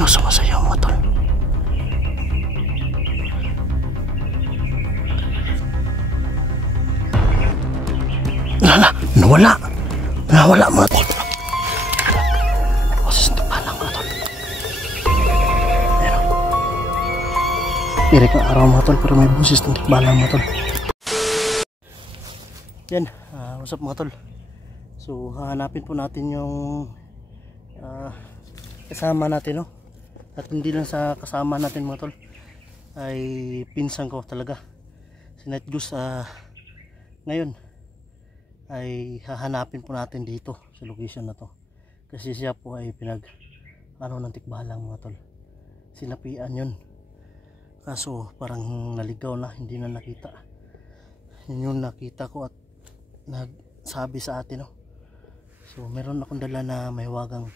Ano sumasayaw mga tol? Nawala mga tol. Boses ng tikbalang mga tol. Ayan o. Irik ang araw mga tol, pero may boses ng tikbalang mga tol. Yan, what's up mga tol? So hahanapin po natin yung kasama natin, no? At hindi lang sa kasama natin mga tol, ay pinsan ko talaga, si Night Goose. Ngayon ay hahanapin po natin dito sa location na to, kasi siya po ay ng tikbalang mga tol. Sinapian yun, kaso parang naligaw na, hindi na nakita. Yun yung nakita ko at nagsabi sa atin, no? So meron akong dala na may wagang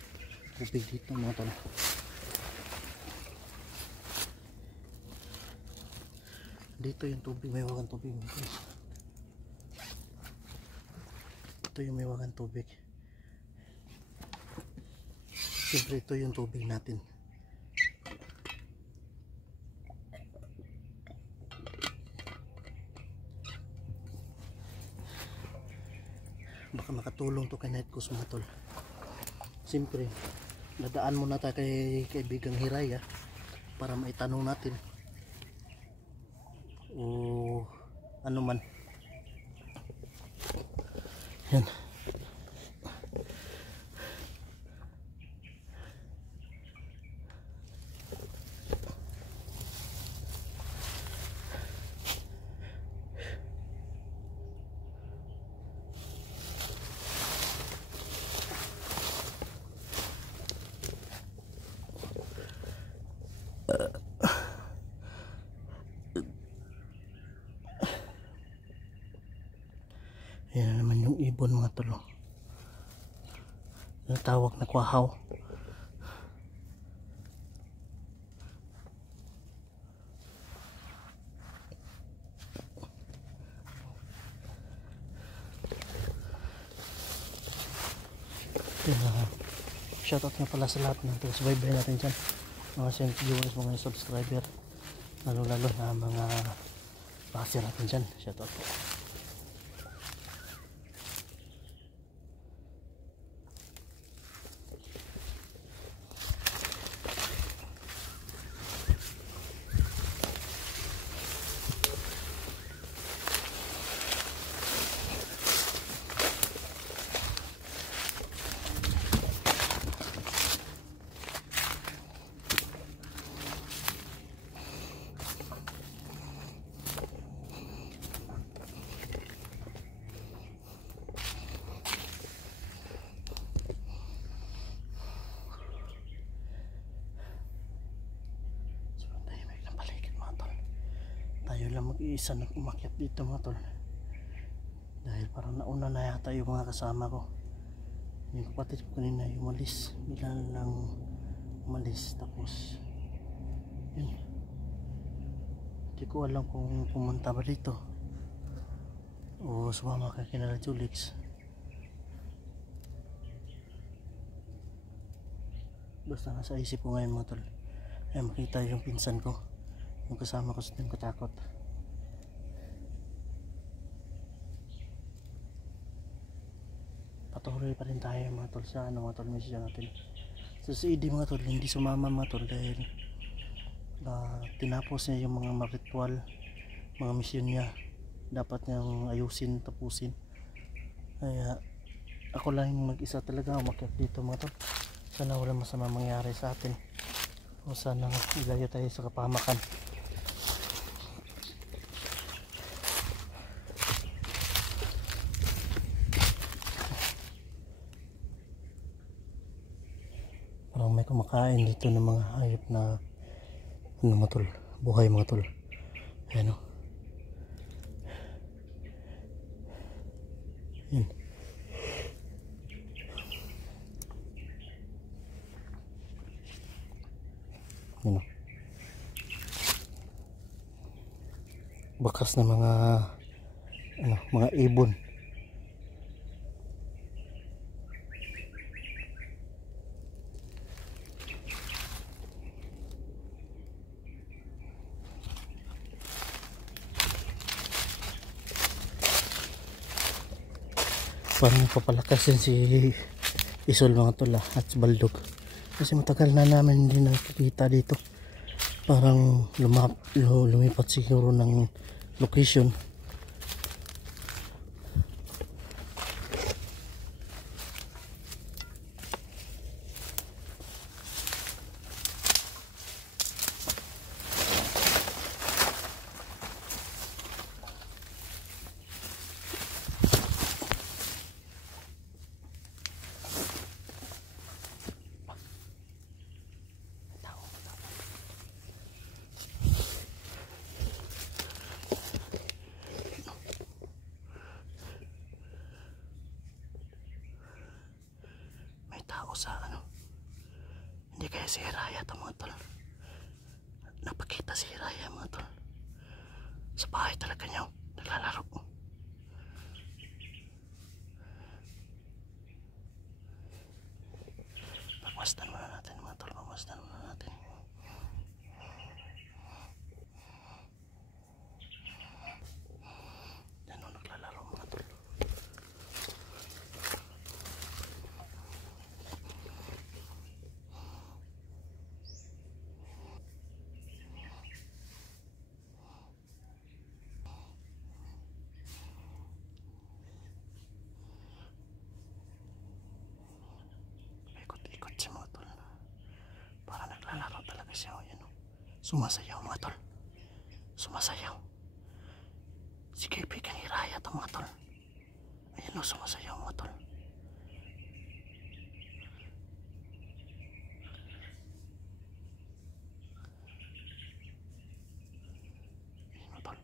tubig dito mga tol. Dito yung tubig, may wagang tubig mga tol. Ito yung may wagang tubig. Siyempre ito yung tubig natin. Baka makatulong to kay Night Goose mga tol. Siyempre nadaan muna tayo kay kaibigang Hiray, para maitanong natin o ano man. Yan. Yan naman yung ibon mga tol. Yung tawag na kwahaw. Shoutout nga pala sa lahat ng taga-subaybay natin dyan, mga silent viewers, mga subscriber, lalo na mga base natin dyan. Shoutout po. Tayo lang mag-iisa na umakyat dito mga tol, dahil parang nauna na yata yung mga kasama ko. Yung kapatid ko kanina yung umalis, bigla lang umalis, tapos yun, hindi ko alam kung pumunta ba dito o sumama kay kinala Julix. Basta nasa isip ko ngayon mga tol ay makita yung pinsan ko, yung kasama ko sa team Katakot. Patuloy pa rin tayo mga tol sa mga tol mission natin. So si Eddie mga tol hindi sumama mga tol dahil tinapos niya yung mga ritual, mga mission niya, dapat niyang ayusin, tapusin. Kaya ako lang yung mag-isa talaga umakyat dito mga tol. Sana wala masama mangyari sa atin, o sana ilayo tayo sa kapahamakan. Parang may kumakain dito ng mga hayop na mga tol, buhay mga tol. Ayan o. Yan. Yan o. Bakas na mga ibon. parang papalakas din si Isol mga tol at si Baldog. Kasi matagal na namin hindi nakikita dito. Parang lumipat siguro ng location. Sa ano, hindi kaya si Hiraya ito mga tol. Napakita si Hiraya mga tol sa bahay talaga niya naglalaro. Pagmasdan muna natin mga tol, pagmasdan muna natin. Yan o, naglalaro mga tol. Ikot-ikot siya mga tol. Para naglalaro talaga siya. Yan o. Sumasayaw mga tol. Sumasayaw. Si kaibigan Hiraya ito mga tol. Ayan o, sumasayaw mga tol. Ayan mga tol.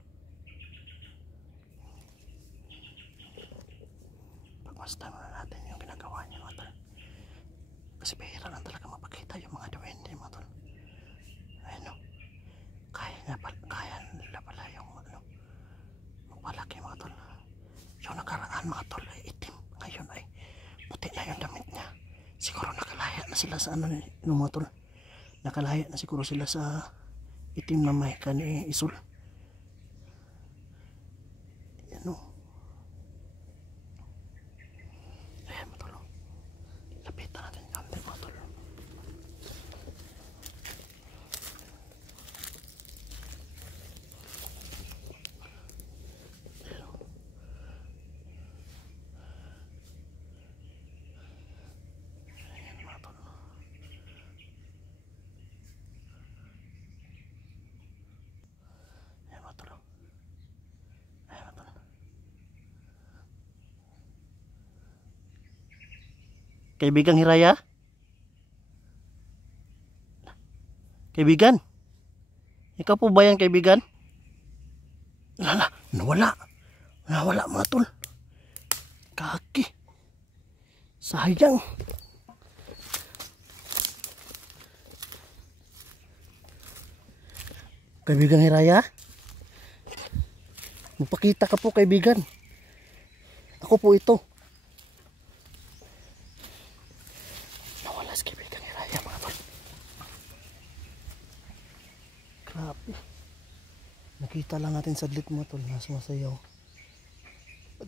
Pagmasdan muna natin yung ginagawa niya mga tol. Kasi bihira lang talaga mapakita yung mga duwende mga tol. Ayan o. Kaya nila pala yung ano, magpalaki mga tol. Yung nakaraan mga tol ay itim. Ngayon ay puti na yung damit niya. Siguro nakalaya na sila sa ano mga tol. Nakalaya na siguro sila sa itim na mahika ni Isol. Ayan o. Ayan mga tol. Lapitan natin yung kamay mga tol. Kaibigang Hiraya? Kaibigan? Ikaw po ba yan kaibigan? Lala, nawala. Nawala mga tol. Kaki. Sayang. Kaibigang Hiraya? Magpakita ka po kaibigan. Ako po ito. Nawala si kaibigang Hiraya mga tol. Grabe. Nakita lang natin saglit mga tol na sumasayaw.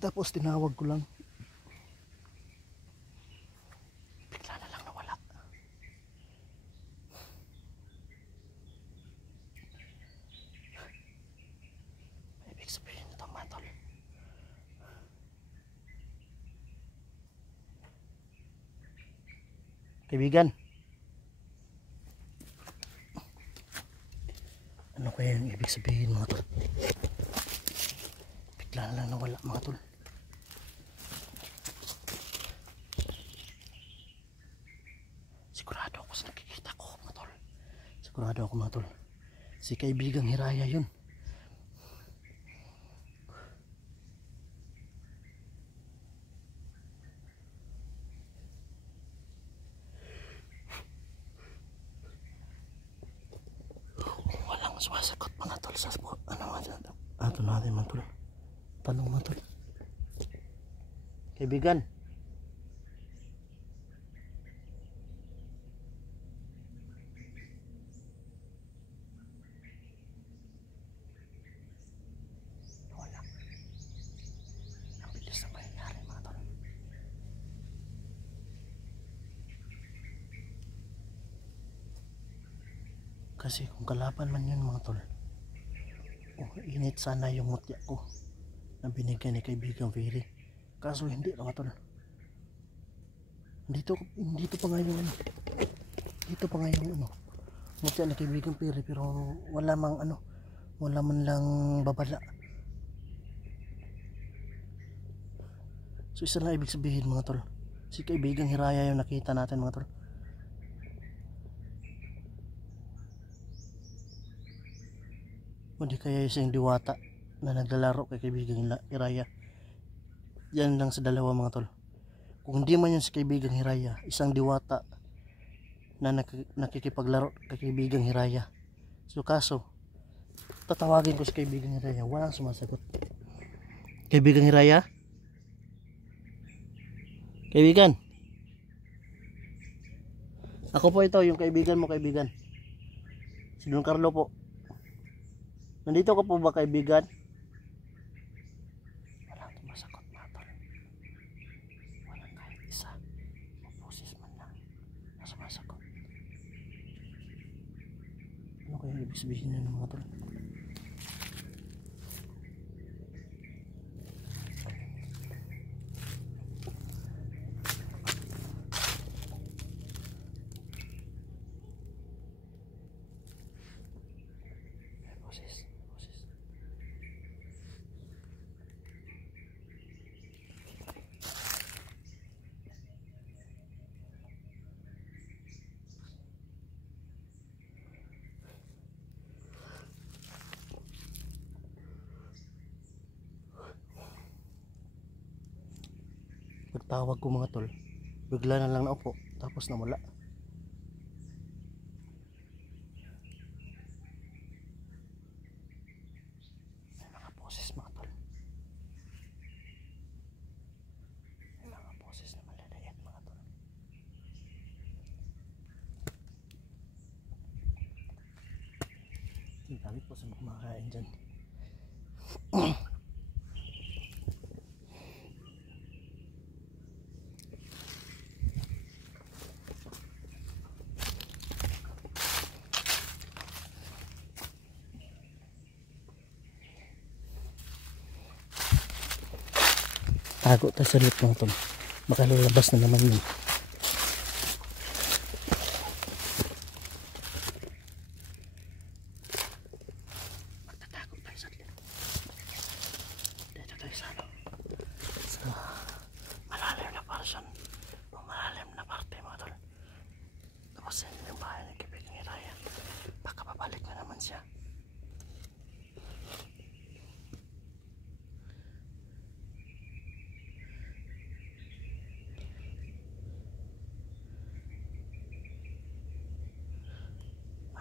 Tapos tinawag ko lang. Bigla na lang nawala. May ibig sabihin ito mga tol. Kaibigan. Ano kaya yung ibig sabihin mga tol? Bigla na lang nawala mga tol. Sigurado ako sa nakikita ko mga tol. Sigurado ako mga tol. Si kaibigang Hiraya yun. Walang sumasagot mga tol sa ano ato natin mga tol. Tanong mga tol. Kaibigan. Wala. Ang bilis na mangyayari mga tol. Kasi kung kalaban man yun mga tol, init sana yung mutya ko na binigyan ni kaibigang Fairy. Kaso hindi mga tol. Dito pa nga yung ano, dito pa nga yung ano, mutya ni kaibigang Fairy, pero wala mang ano, wala man lang babala. So isa lang ibig sabihin mga tol, si kaibigang Hiraya yung nakita natin mga tol. O di kaya isang diwata na naglalaro kay kaibigang Hiraya. Yan lang sa dalawa mga tol. Kung hindi man yun si kaibigang Hiraya, isang diwata na nakikipaglaro kay kaibigang Hiraya. So kaso tatawagin ko si kaibigang Hiraya, walang sumasagot. Kaibigang Hiraya? Kaibigan? Ako po ito, yung kaibigan mo, kaibigan. Si Don Carlo po. Nandito ka po ba, kaibigan? Walang sumasagot mga tol. Walang kahit isa. Mapusis man lang na sumasagot. Ano kaya ibig sabihin ng mga tol? Mapusis. Pagtawag ko mga tol, bigla na lang naupo, tapos nawala. May mga boses mga tol. May mga boses na malalayan mga tol. Ang dami po sa kumakain dyan. Tago tayo sa loob mga tol. Makalulabas na naman yun. Magtatago tayo sa loob. Dito tayo sa ano, sa malalim na portion o malalim na parte mga tol. Tapos yan yung bahay ng kaibigang Hiraya. Baka babalik na naman siya.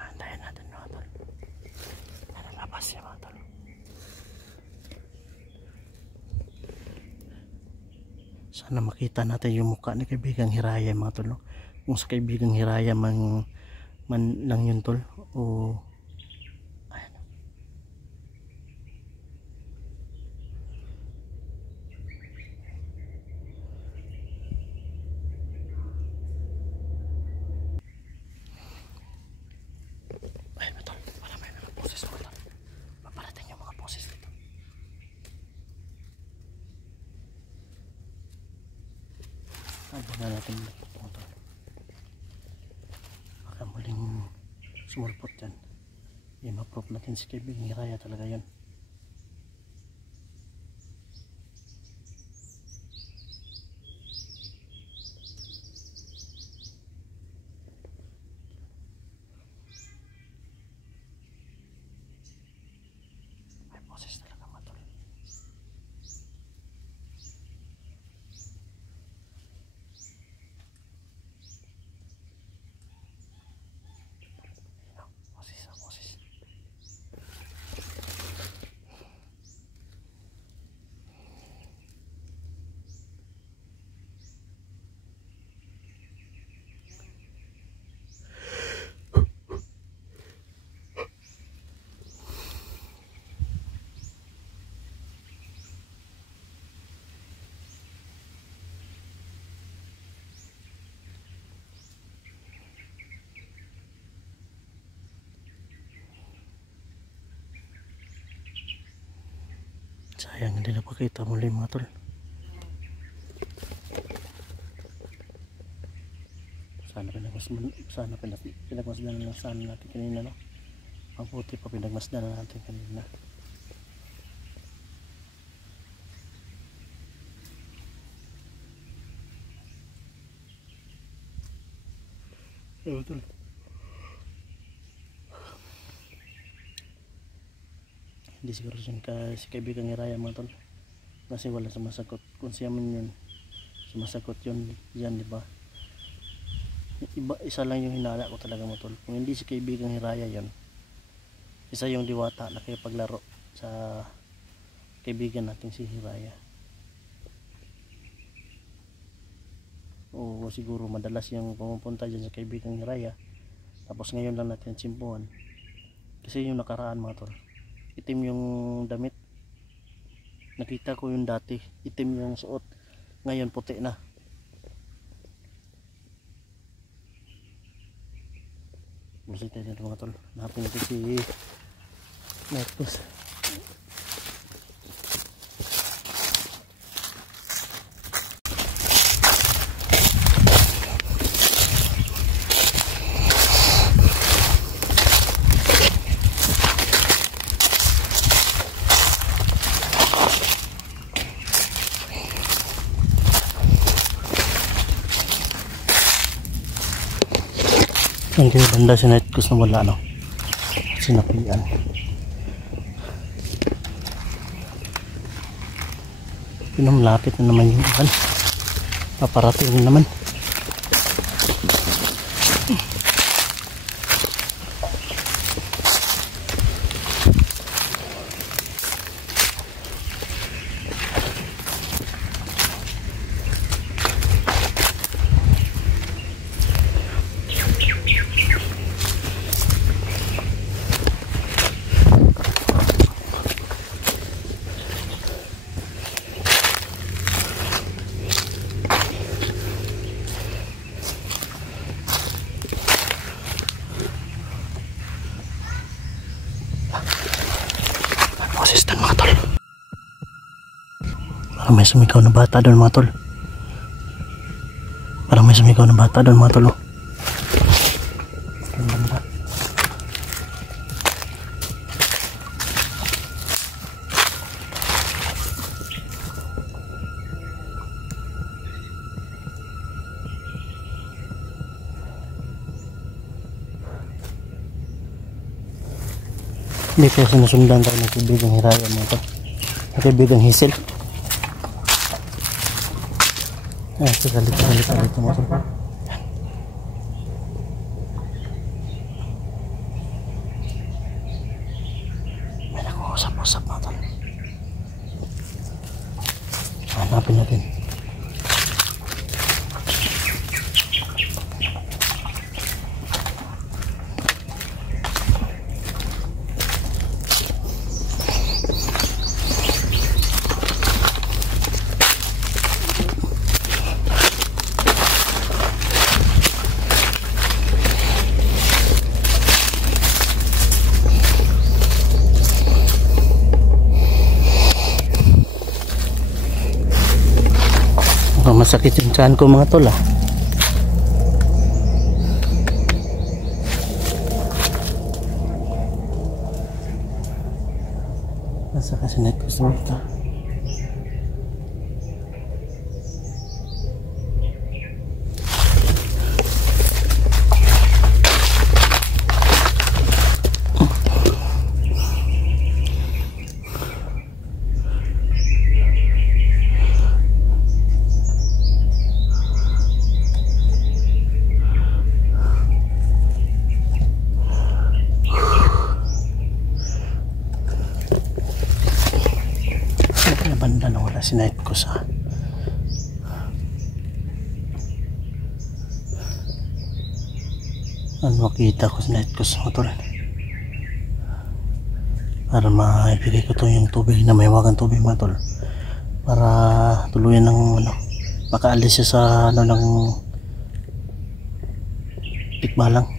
Antayin natin mga tol. Nalabas siya mga tol. Sana makita natin yung mukha ni kaibigang Hiraya mga tol. Kung sa kaibigang Hiraya man lang yun tol. O ayan. Ayan mga tol. Para may mga boses mga tol. Paparating yung mga boses dito. Abangan natin mga tol. Baka muling sumulpot dyan. Ma-proof natin si kaibigang Hiraya talaga yun. May boses talaga mga tol. Boses. Sayang hindi napakita muli mga tol. Sana pinagmasdan lang sana natin kanina, no? Mabuti pa pinagmasdan natin kanina. Betul. Hindi siguro si kaibigan ni Raya mga tol, kasi wala sumasagot. Kung siya man yun sumasagot yun yan, di ba? Isa lang yung hinala ko talaga mga tol. Kung hindi si kaibigan ni Raya yun, isa yung diwata na kayo paglaro sa kaibigan natin si Raya. O siguro madalas yung pumupunta dyan sa kaibigan ni Raya, tapos ngayon lang natin simpuhan. Kasi yung nakaraan mga tol, itim yung damit, nakita ko yung dati itim yung suot, ngayon puti na. Musik tayo dito mga tol, hanapin natin si Marcos. Hindi banda si Nightcross na wala, no? Sinapian. Pinamlapit na naman yung iban. Paparating na naman. Assistant mga tol. Parang may sumigaw na bata doon mga tol. Parang may sumigaw na bata doon mga tol. Oh. Hindi ko sinusundan tayo ng kaibigang Hiraya mga tol. Ng kaibigang Hisil. Ay, salit mga tol. May nag-uusap-usap mga tol. Hanapin natin. Masakit yung tiyan ko mga tol, ah. Nasa kasi Nightcross na ito. Banda na wala si Nightcross, ah. Ano makita ko si Nightcross mga tol, para maibigay ko to yung tubig na may wagang tubig mga tol, para tuluyan ng ano, makaalis siya sa ano ng tikbalang.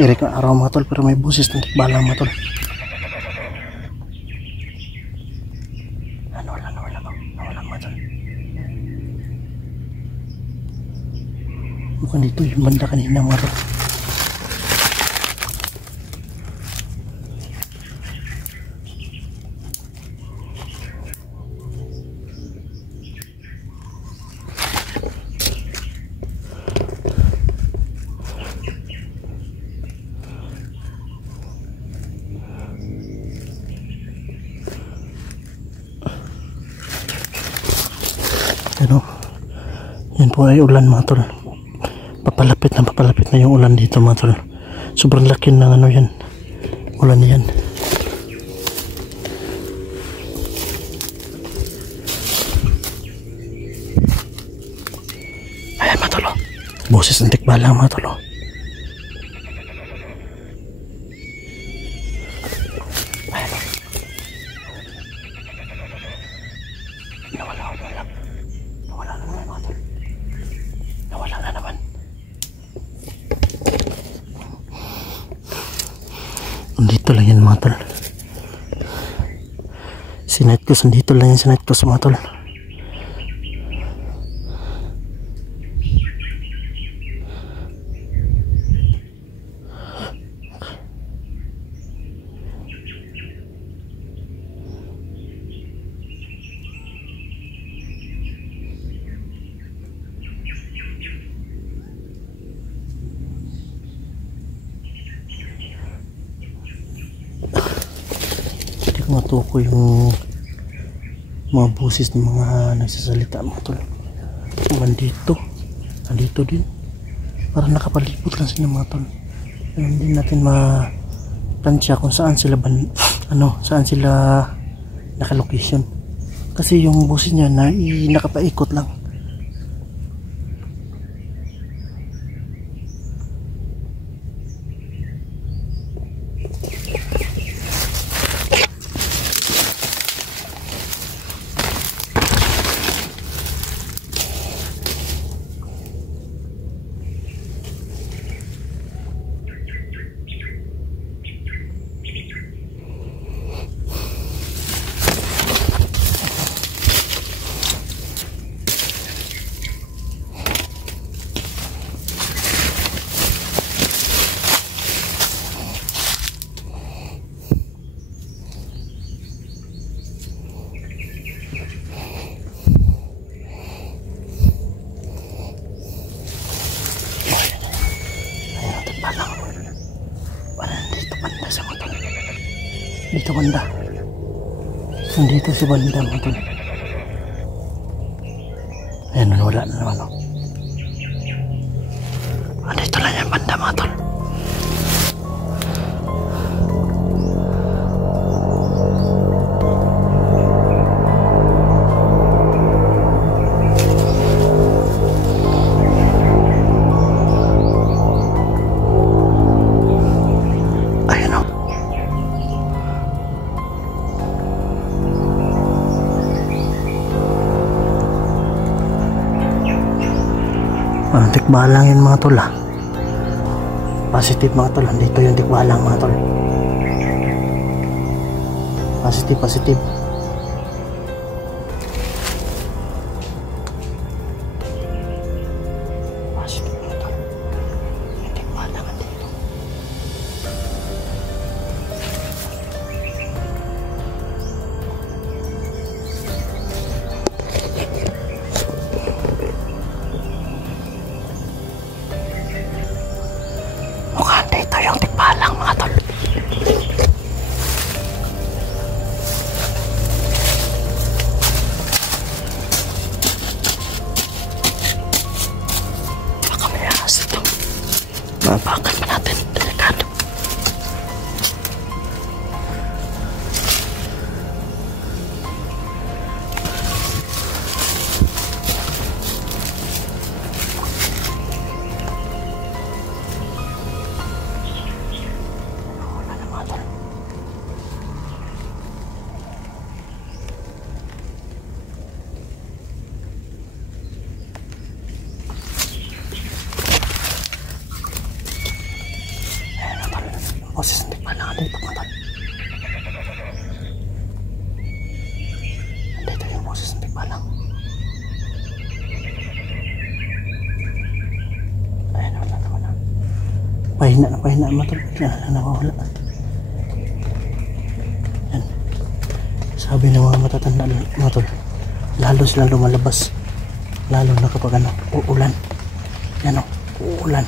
Irik na araw mga tol, pero may busis ng tikbalang mga tol. Nawala mga tol. Mukhang dito yung banda kanina mga tol. Ano? Yan po ay ulan mga tol. Papalapit na yung ulan dito mga tol. Sobrang laki ng ano yan. Ulan yan. Ayan mga tol. Boses ng tikbalang mga tol. Nawala na naman. Dito lang yan mga tol. Sinet ko, dito lang yan sinet ko sa mga tol. Matuko yung mga busis ng mga nagsasalita mga tol. Andito din, parang nakapalibot lang sila mga tol. Hindi natin matansya kung saan sila saan sila nakalocation, kasi yung busis niya nakapaikot lang. Dito banda. Nandito si banda mga tol. Ayan, wala na naman. Andito lang yung banda mga tol. Tikbalang yan mga tol ah. Positive mga tol. Dito yung tikbalang mga tol. Positive. Positive mga tol. Yung tikbalang dito. Dito yung tikbalang mga tol. Baka may ahas ito. Mabakan pa natin. Delikado. boses ng tikbalang dito mga tol. Dito yung boses ng tikbalang. Ayan, wala naman na. Pahina mga tol. Nawawala. Ayan. Sabi ng mga matatanda mga tol, lalo silang lumalabas. Lalo na kapag uulan. Yan o, uulan.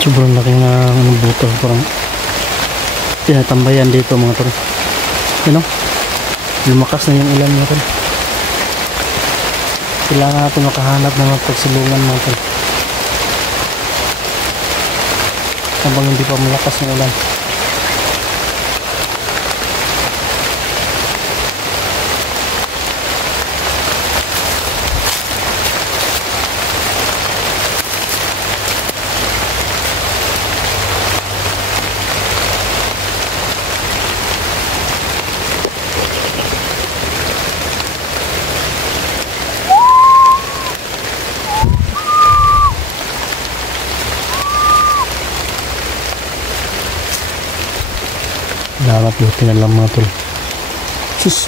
Sobrang laki nga buto, parang tinatambayan dito mga tol. Ano? Lumakas na yung ulan mga tol. Kailangan natin makahanap ng mga pagsilungan mga tol. Habang hindi pa malakas yung ulan. Dapat buti na lang mga tol. Sus,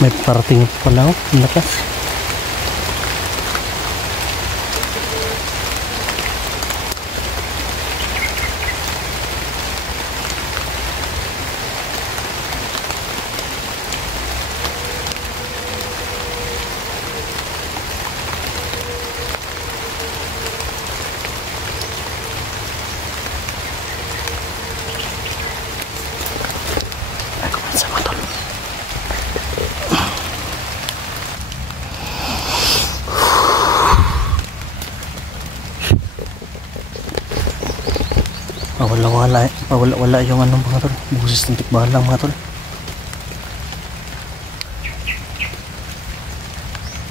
may parating pala ako. Ang lakas. Wala yung mga tol, busis ng tikbalang mga tol.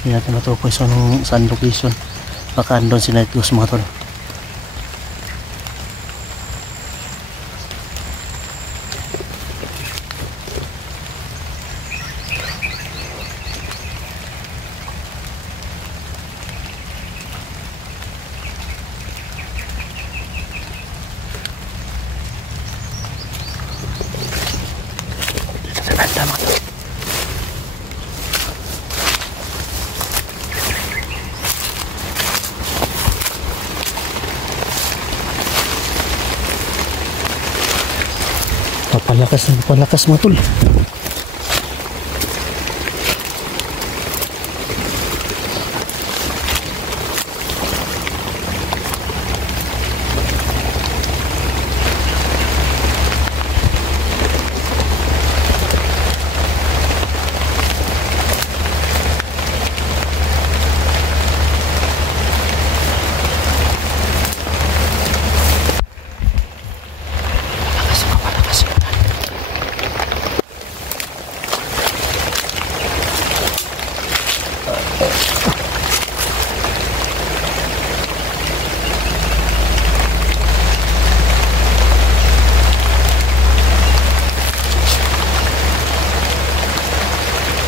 Hindi natin matukoy saan location. Baka andun si Night Ghost mga tol. Palakas mga tol.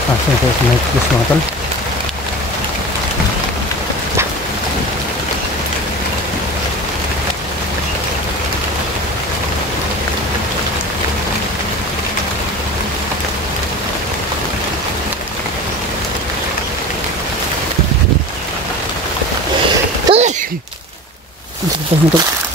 Asan ko Night Ghost mga tol? ito mga tol.